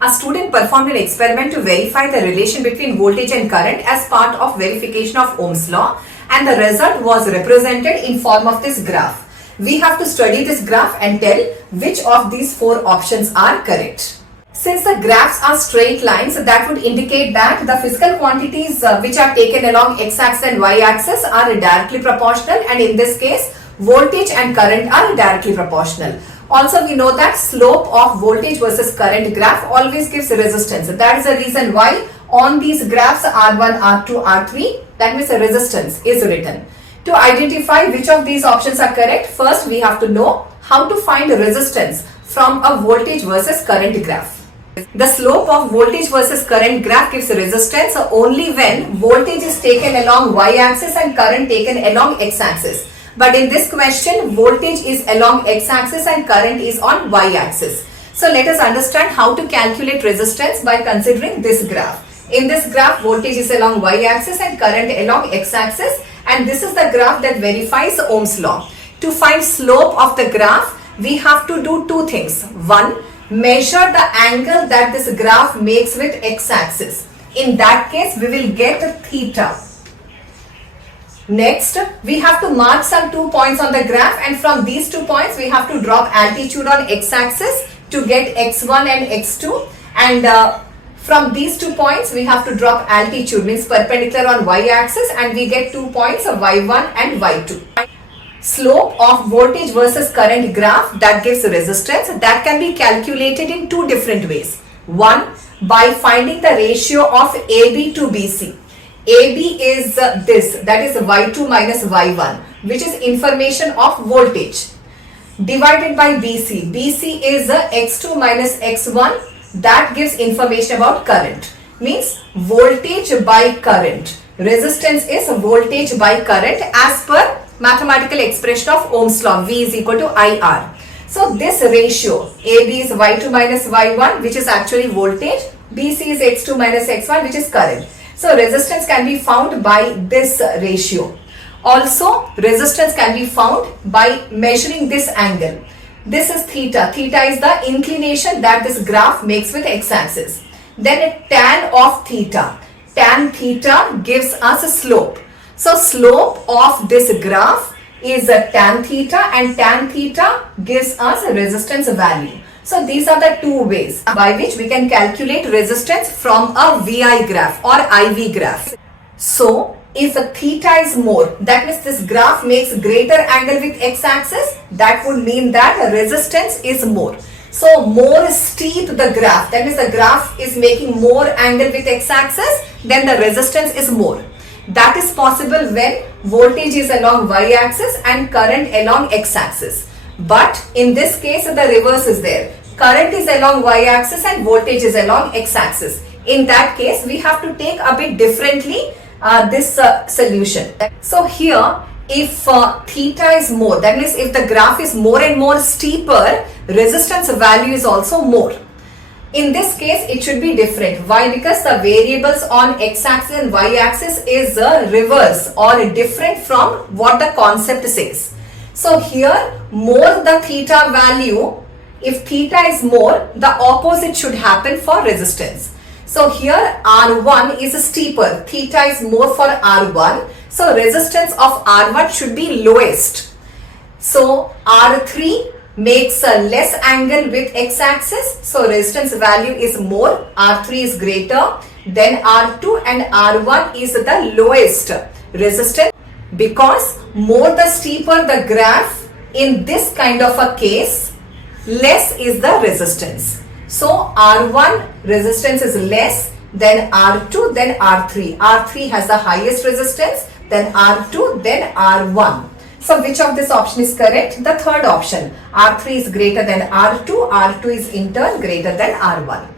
A student performed an experiment to verify the relation between voltage and current as part of verification of Ohm's law, and the result was represented in form of this graph. We have to study this graph and tell which of these four options are correct. Since the graphs are straight lines, that would indicate that the physical quantities which are taken along x-axis and y-axis are directly proportional, and in this case voltage and current are directly proportional. Also, we know that slope of voltage versus current graph always gives resistance. That is the reason why on these graphs R1, R2, R3, that means the resistance is written. To identify which of these options are correct, first we have to know how to find resistance from a voltage versus current graph. The slope of voltage versus current graph gives resistance only when voltage is taken along y-axis and current taken along x-axis. But in this question, voltage is along x-axis and current is on y-axis. So let us understand how to calculate resistance by considering this graph. In this graph, voltage is along y-axis and current along x-axis, and this is the graph that verifies Ohm's law. To find slope of the graph, we have to do two things. One, measure the angle that this graph makes with x-axis. In that case, we will get theta. Next, we have to mark some 2 points on the graph, and from these 2 points we have to drop altitude on x-axis to get x1 and x2, and from these 2 points we have to drop altitude, means perpendicular on y-axis, and we get 2 points of y1 and y2. Slope of voltage versus current graph that gives resistance, that can be calculated in two different ways. One, by finding the ratio of AB to BC. AB is this, that is y2 minus y1, which is information of voltage, divided by BC. BC is x2 minus x1, that gives information about current, means voltage by current. Resistance is voltage by current as per mathematical expression of Ohm's law, V is equal to IR. So this ratio, AB is y2 minus y1, which is actually voltage, BC is x2 minus x1, which is current. So resistance can be found by this ratio. Also, resistance can be found by measuring this angle. This is theta. Theta is the inclination that this graph makes with x-axis. Then tan of theta. Tan theta gives us a slope. So slope of this graph is tan theta, and tan theta gives us a resistance value. So these are the two ways by which we can calculate resistance from a VI graph or IV graph. So if theta is more, that means this graph makes greater angle with x-axis, that would mean that resistance is more. So more steep the graph, that means the graph is making more angle with x-axis, then the resistance is more. That is possible when voltage is along y-axis and current along x-axis. But in this case, the reverse is there. Current is along y-axis and voltage is along x-axis. In that case, we have to take a bit differently this solution. So here, if theta is more, that means if the graph is more and more steeper, resistance value is also more. In this case, it should be different. Why? Because the variables on x-axis and y-axis is reverse or different from what the concept says. So here, more the theta value, if theta is more, the opposite should happen for resistance. So here R1 is steeper, theta is more for R1. So resistance of R1 should be lowest. So R3 makes a less angle with x-axis. So resistance value is more, R3 is greater, then R2 and R1 is the lowest resistance, because more the steeper the graph, in this kind of a case, less is the resistance. So R1 resistance is less, then R2, then R3. R3 has the highest resistance, then R2, then R1. So which of this option is correct? The third option. R3 is greater than R2, R2 is in turn greater than R1.